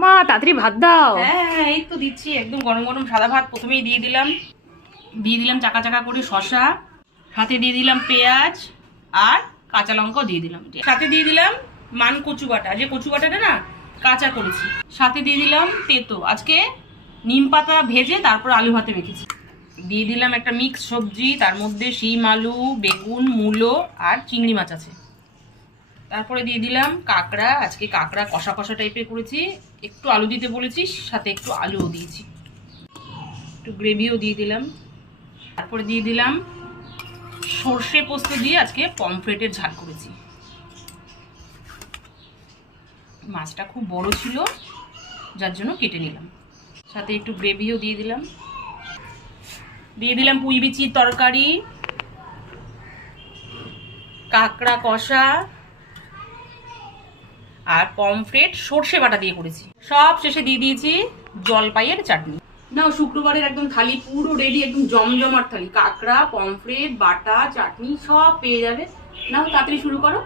মা তাড়াতাড়ি ভাত দাও। হ্যাঁ এই তো দিচ্ছি, একদম গরম গরম সাদা ভাত প্রথমেই দিয়ে দিলাম চাকা চাকা করে শসা, সাথে দিয়ে দিলাম পেঁয়াজ আর কাঁচা লঙ্কাও দিয়ে দিলাম, সাথে দিয়ে দিলাম মান কচু বাটা, যে কচু বাটাটা না কাঁচা করেছি, সাথে দিয়ে দিলাম তেতো, আজকে নিম পাতা ভেজে তারপর আলু ভাতে রেখেছি, দিয়ে দিলাম একটা মিক্স সবজি, তার মধ্যে শিম আলু বেগুন মূলো আর চিংড়ি মাছ আছে, তারপরে দিয়ে দিলাম কাঁকড়া, আজকে কাঁকড়া কষা কষা টাইপের করেছি, একটু আলু দিতে বলেছি, সাথে একটু আলুও দিয়েছি, একটু গ্রেভিও দিয়ে দিলাম, তারপরে দিয়ে দিলাম সর্ষে পোস্ত দিয়ে আজকে পমফ্রেটের ঝাল করেছি। মাছটা খুব বড় ছিল যার জন্য কেটে নিলাম, সাথে একটু গ্রেভিও দিয়ে দিলাম পুঁই বিচির তরকারি, কাঁকড়া কষা আর পমফ্রেট সর্ষে বাটা দিয়ে করেছি, সব শেষে দিয়ে দিয়েছি জলপাইয়ের চাটনি। নাও শুক্রবারের একদম থালি পুরো রেডি, একদম জমজমাট থালি, কাঁকড়া পমফ্রেট বাটা চাটনি সব পেয়ে যাবে। নাও তাড়াতাড়ি শুরু করো।